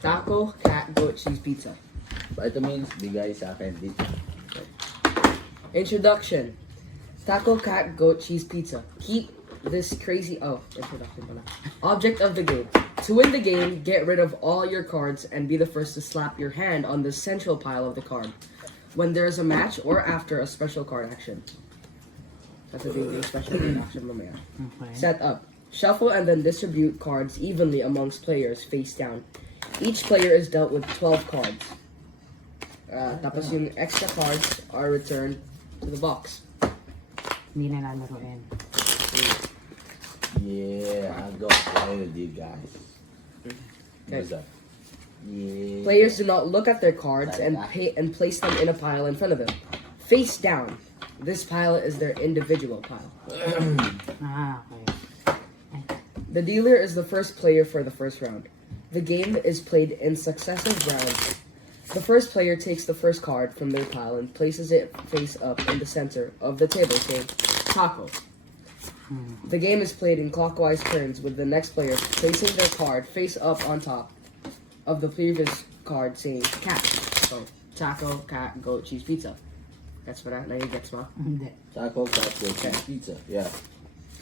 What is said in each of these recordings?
Taco, cat, goat, cheese, pizza. Vitamins, bigay sa akin dito. Introduction. Taco, cat, goat, cheese, pizza. Keep this crazy... Oh, introduction pala. Object of the game. To win the game, get rid of all your cards and be the first to slap your hand on the central pile of the card when there is a match or after a special card action. That's a big special card action mamaya. Okay. Set up. Shuffle and then distribute cards evenly amongst players face down. Each player is dealt with 12 cards. Tapos yung extra cards are returned to the box. Hindi na lalaroin. Yeah, I'll go play with you guys. Okay. What's up? Yeah. Players do not look at their cards and place them in a pile in front of them. Face down. This pile is their individual pile. Ah, okay. The dealer is the first player for the first round. The game is played in successive rounds. The first player takes the first card from their pile and places it face up in the center of the table, saying taco. The game is played in clockwise turns, with the next player placing their card face up on top of the previous card, saying cat. So taco, cat, goat, cheese, pizza. That's what I gets ma. Hindi. Taco, cat, goat, cheese, pizza. Yeah.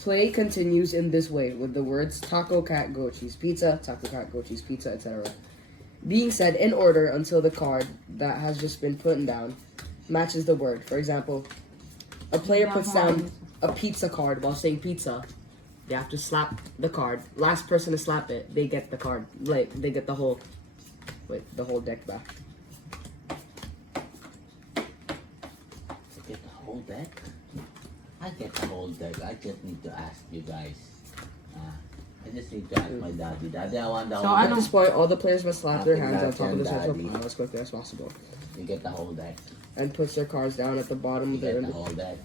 Play continues in this way with the words taco, cat, goat, cheese, pizza, taco, cat, goat, cheese, pizza, etc. being said in order until the card that has just been put down matches the word. For example, a player puts down a pizza card while saying pizza. They have to slap the card. Last person to slap it, they get the card. Like, they get the whole deck back. I get the whole deck? I get the whole deck. I just need to ask you guys. I just need to ask my daddy. Daddy, I want the So, whole At deck. this point, all the players must slap their hands on top of the central Daddy. pile as quickly as possible, You get the whole deck. and puts their cards down at the bottom You of their. get the whole deck.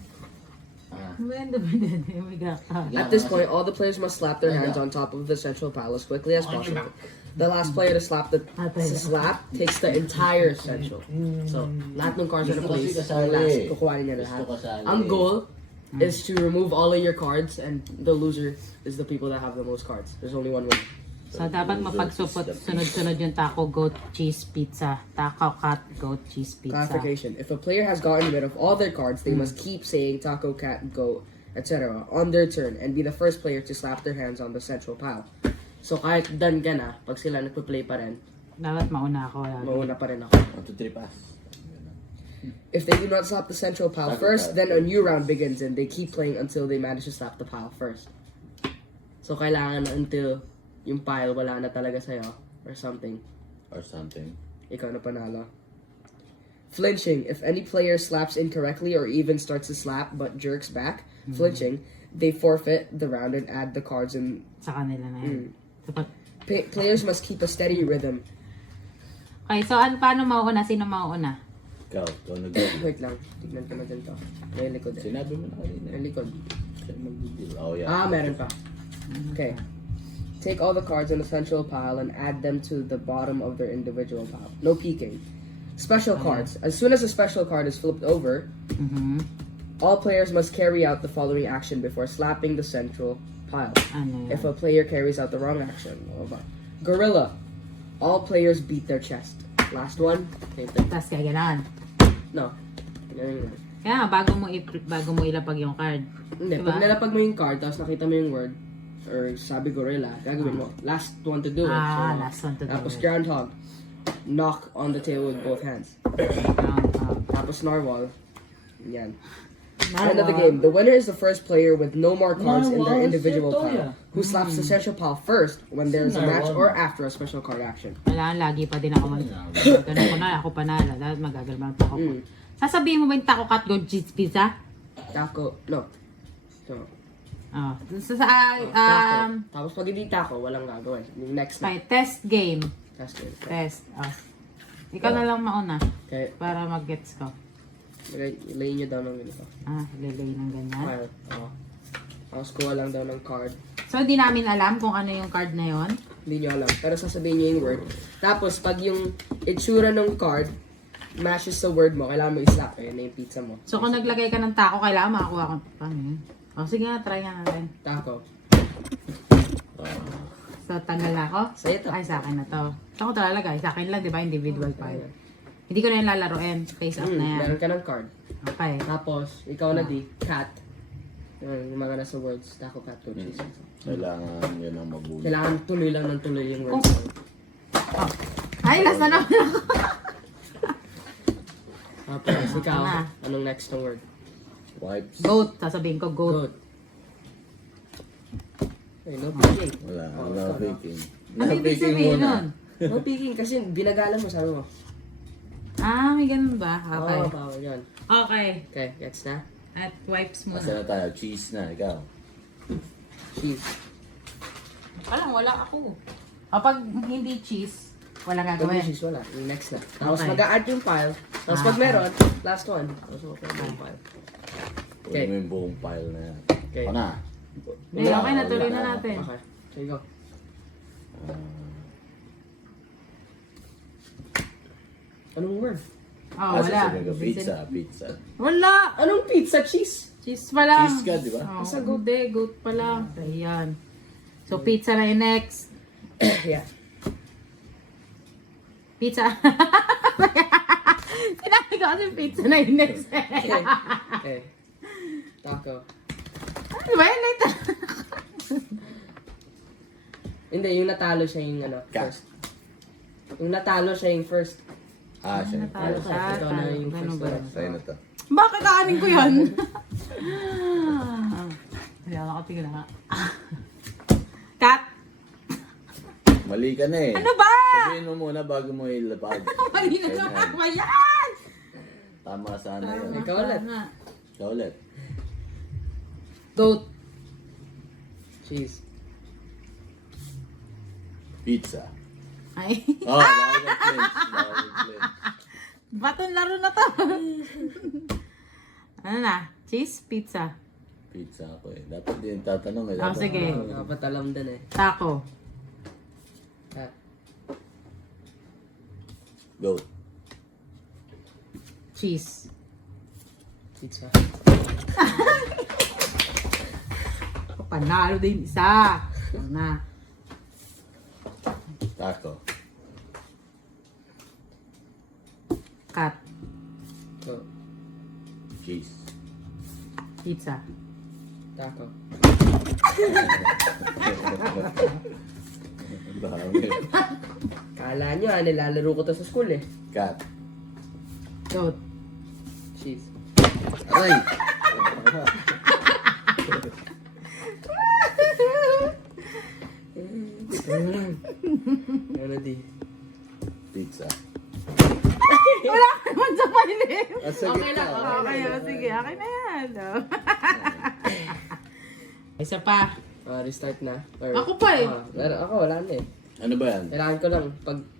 At this point, all the players must slap their hands on top of the central pile as quickly as possible. The last player to slap takes the entire central. So, lahat ng cards are na place. Yung last, kukuhanin niya lahat. Ang goal is to remove all of your cards, and the loser is the people that have the most cards. There's only one winner. So, dapat sunod-sunod yung taco, goat, cheese, pizza. Taco, cat, goat, cheese, pizza. Clarification. If a player has gotten rid of all their cards, they must keep saying taco, cat, goat, etc. on their turn and be the first player to slap their hands on the central pile. So kahit done ka na, pag sila nagpa-play pa rin, Dapat mauna ako. mauna pa rin ako. 1, 2, 3, pass. If they do not slap the central pile first, then a new round begins and they keep playing until they manage to slap the pile first. So kailangan until yung pile wala na talaga sa'yo or something. Or something. Ikaw na panalo. Flinching. If any player slaps incorrectly or even starts to slap but jerks back, flinching, they forfeit the round and add the cards in. Sa kanila na yun. Dapat. Players must keep a steady rhythm. Okay, so paano mauuna? Sino mauuna? Ikaw, ikaw na go. Wait lang. Tignan ko na dyan to. May likod eh. Sinabi mo na kanina. May likod. Siya mag-deal. Oh, yeah. Meron pa. Okay. Take all the cards in the central pile and add them to the bottom of their individual pile. No peeking. Special cards. As soon as a special card is flipped over, all players must carry out the following action before slapping the central pile. Ano If a player carries out the wrong action, gorilla. All players beat their chest. Last one. Same thing. Tapos kaya gano'n. No. Kaya nga, bago mo ilapag yung card. Hindi, Diba? pag nalapag mo yung card, tapos nakita mo yung word, or sabi gorilla, gagawin mo. Last one to do it. Last one to do Tapos it. groundhog. Knock on the table with both hands. Tapos narwhal. Yan. End of the game. The winner is the first player with no more cards in their individual pile, who slaps the central pile first when there is a match or after a special card action. Kailangan lagi pa din ako ganun ko na, ako panalo. Dahil magagalman pa ako. Sasabihin mo ba yung taco, cat, goat, cheese, pizza? Taco. No. So, Oh. taco. Tapos pag hindi taco, walang gagawin. Yung next na. Okay, test game. That's good. Test. Oh. Ikaw na lang mauna. Okay. Para mag-gets ko. Ilayin nyo daw ng ganito. Lilay ng ganyan. File. Tapos kuha lang daw ng card. So, di namin alam kung ano yung card na yon. Hindi nyo alam. Pero sasabihin nyo yung word. Tapos, pag yung itsura ng card matches sa word mo, kailangan mo i-slap. Ayun na yung pizza mo. So, kung naglagay ka ng taco, kailangan makakuha ka. Paano yun? Oh, sige nga, try nga natin. Taco. So, tanggal na ako? Sa'yo to. Ay, sa akin na to. Saan ko ito lalagay? Sa akin lang, di ba? Individual file. Hindi ko na yung lalaroin. Face up na yan. Meron ka ng card. Okay. Tapos, ikaw na di, cat. Yung mga nasa words, tako, cat, go, cheese. Kailangan yun ang mabuti. Kailangan tuloy lang ng tuloy yung words. Oh. Ay, last na naman ako. Tapos, ikaw, na. anong next na word? Wipes. Goat. Sasabihin ko, goat. Goat. Ay, no picking. Wala. Oh, Wala ikaw, baking. Ano ibig sabihin nun? No picking kasi binagalan mo, sabi mo. Ah, may ganun ba? Okay. Oo, bawal yun. Okay. Okay, gets na? At wipes Asa muna. na tayo? Cheese na. Ikaw. Cheese. Wala ako. Kapag hindi cheese, wala Pag gagawin. cheese, wala. Yung next na. Tapos Okay. mag-a-add yung pile. Tapos pag Okay. meron, last one. Tapos mag-add yung pile. Pwede mo yung buong pile na yan. Okay. Ako na. Hindi, okay na. Tuloy na natin. Okay. So you go. Anong word? Oh, Ah, wala. sasabihin ko, pizza. Pizza. Wala. Anong pizza? Cheese? Cheese pa lang. Cheese ka, di ba? Oh, Basta goat. Goat pa lang. Ayan. So, pizza na yung next. Yeah. Pizza. Sinabi ko kasi pizza na yung next. Okay. Okay. Taco. Di ba yun later? Hindi, yung natalo siya yung ano, Ka. first. Yung natalo siya yung first. Ah, siya. Natalo siya. Ito na yung Ganun first ba? one. Sa'yo na to. Bakit aanin ko yun? Hindi ako nakatingin na. Cat. Mali ka na eh. Ano ba? Sabihin mo muna bago mo ilapag. Mali na Ganyan. naman ba yan? Tama sana yun. Ikaw ulit. Ikaw ulit. Goat. Cheese. Pizza. Ay. Oh, bawal ng cleanse. Bawal ng cleanse. Batong laro na to. Ano na? Cheese? Pizza? Pizza ako eh. Dapat din tatanong eh. Oh, Dapat sige. Dapat alam din eh. Taco? Ah, Goat. Cheese? pizza. Panalo din isa. Ano na? Taco. Cat? Go. Cheese. Pizza? Taco. Dami. Kala nyo nilalaro ko to sa school eh. Cat. Goat? Cheese. Aray! Ano di? Pizza. Wala ka naman sa palim. Ah, sige Okay lang, ka. Okay, sige. Okay na yan. Oh. Isa pa. Restart na. Ako pa eh. Ako wala na eh. Ano ba yan? Kailangan ko lang.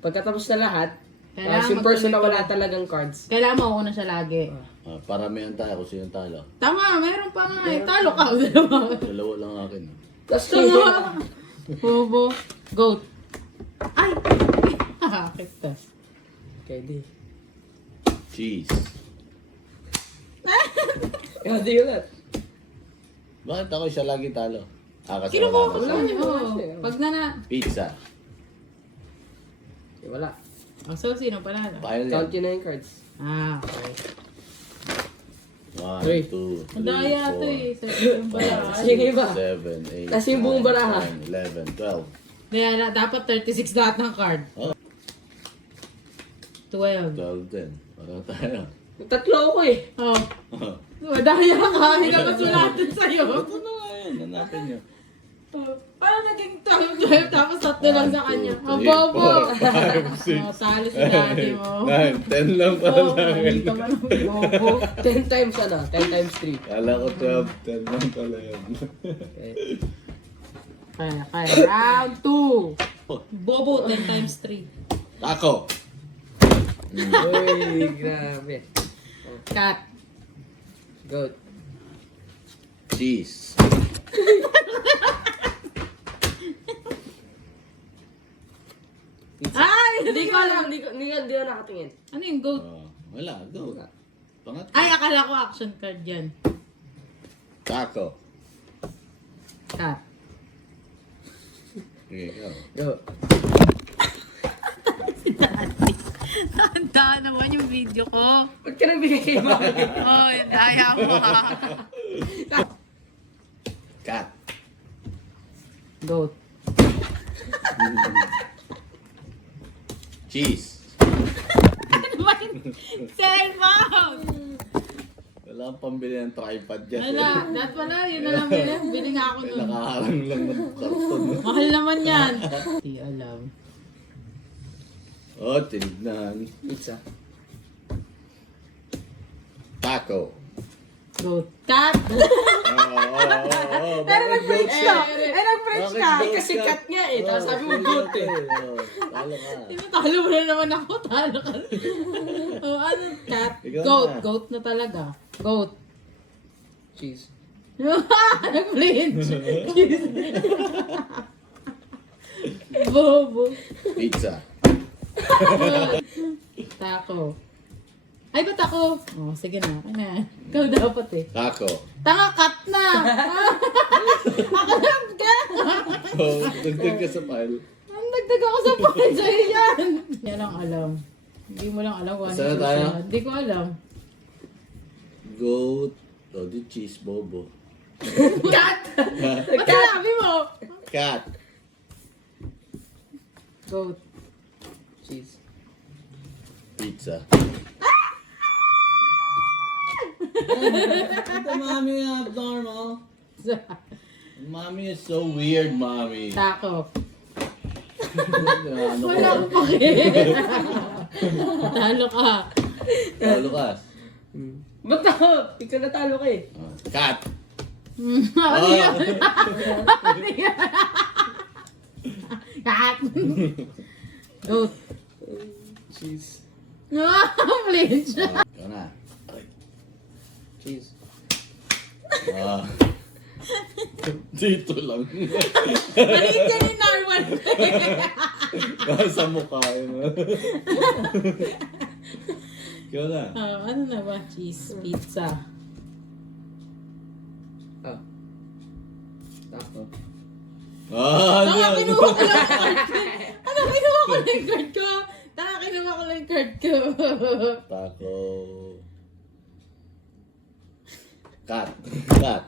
Pagkatapos na lahat, Kailangan yung person na magtuloy-tuloy. wala talagang cards. Kailangan mauna siya lagi. Ah, paramihan tayo kung sino talo. Tama, mayroon pa nga eh. Talo ka. Dalawa. Dalawa lang akin. Tapos Tama. Bobo. Goat. Ay! Hakit to. Okay, di. Cheese. Di ulit. Bakit ako siya lagi talo? Ah, kasi Kinukuha wala ko na sa siya. kanya. Oo. Pag na. Pizza. Wala. Oh, so, sino panalo? Pile Count yan. yun na yung cards. Ah, okay. 1, Three. 2, 3, Ang daya to eh. Sa yung bala. Yung iba. 7, 8, Kasi yung buong baraha. 11, 12. Kaya dapat 36 lahat ng card. Oh. 12. 12 din. Ano tayo? Tatlo ako eh. Oh. Madaya ka. Hinabas mo natin sa'yo. Ito na nga yun. Hanapin nyo. Oh, parang naging 12 tapos tatlo lang sa kanya. Ang 2, 3, bobo. 4, 5, 6, Oh, talo si daddy mo. 9, 10 lang pala Oh, sa akin. hindi ka ba ng bobo? 10 times ano? 10 times 3. Kala ko 12, 10 lang pala yun. Okay. Kaya, round 2. Bobo, 10 times 3. Taco. Uy, grabe. Cat. Goat. Cheese. Ay! Hindi ko alam. Hindi ko nakatingin. Ano yung goat? Oh, wala, go. Pangat. Ay, akala ko action card yan. Taco. Cat. Sige, ikaw. Go. Tanda naman yung video ko. Ba't ka nang binigay mo? Oh, yung daya mo ha. Cat. Goat. Cheese. Cellphone! Wala kang pambili ng tripod dyan. Wala, that pala, yun na lang bilhin. Bili nga ako nun. Nakaharang lang ng karton. Mahal naman yan. Di alam. Oh, tinignan. Pizza. Taco. Goat. Cat. Pero nag-French ka. Nag-French ka. Bakit goat Kasi ka? cat nga eh. Tapos sabi mo goat eh. Talo ka. Tinatalo mo na naman ako. Talo ka. Oh, ano? Cat. Ikaw Goat. na. Goat na talaga. Goat. Cheese. Nag-flinch. Bobo. Pizza. Taco. Ay, ba't ako? Oh, sige na. Ako na. Ikaw dapat eh. Taco. Tanga, cut na! Ako lang ka! Oh, dagdag ka sa pile. Ang dagdag ako sa point sa'yo yan! Hindi lang alam. Hindi mo lang alam kung ano Saan na yung tayo? susunod. Hindi ko alam. Goat. Oh, di cheese, bobo. Cut! Ba't sinabi mo? Cat. Goat. Cheese. Pizza. Ito, mommy, abnormal. Mommy is so weird, mommy. Taco. Ano Wala ko? akong pake. Talo ka. Oh, Lucas. Ba't ako? Ikaw natalo ka eh. Oh, cat. Ano yan? Ano yan? Cat. Goat. Cheese. Flinch. Ikaw na. Aray. Cheese. Ah. Dito lang. Maliit yan yung narwal. Nasa mukha yun. Ikaw na. Ano na ba? Cheese. Pizza. Ah. Taco. Ah, Tanga, ano? kinuha ko lang yung card ko. Ano, kinuha ko lang yung card ko. Tanga, kinuha ko lang yung card ko. Taco. Cat. Cat.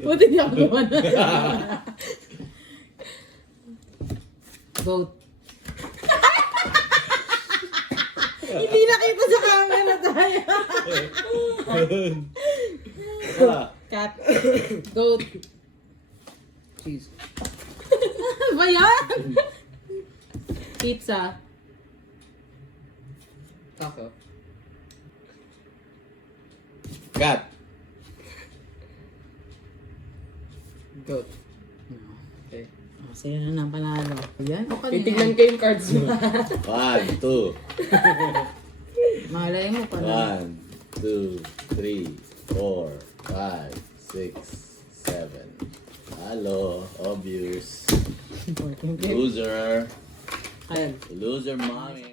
Buti di ako gumana. Goat. Hindi nakita sa camera tayo. Ah. Cat. Goat. Cheese. Ano ba yan? Pizza. Taco. Cat. Goat. Okay. Oh, sino na nang panalo? Yan o kanina? Titignan ko yung cards mo. 1, 2. Malay mo pala. 1, 2, 3, 4, 5, 6, 7. Hello, obvious. Loser. Ayan. Loser, mommy.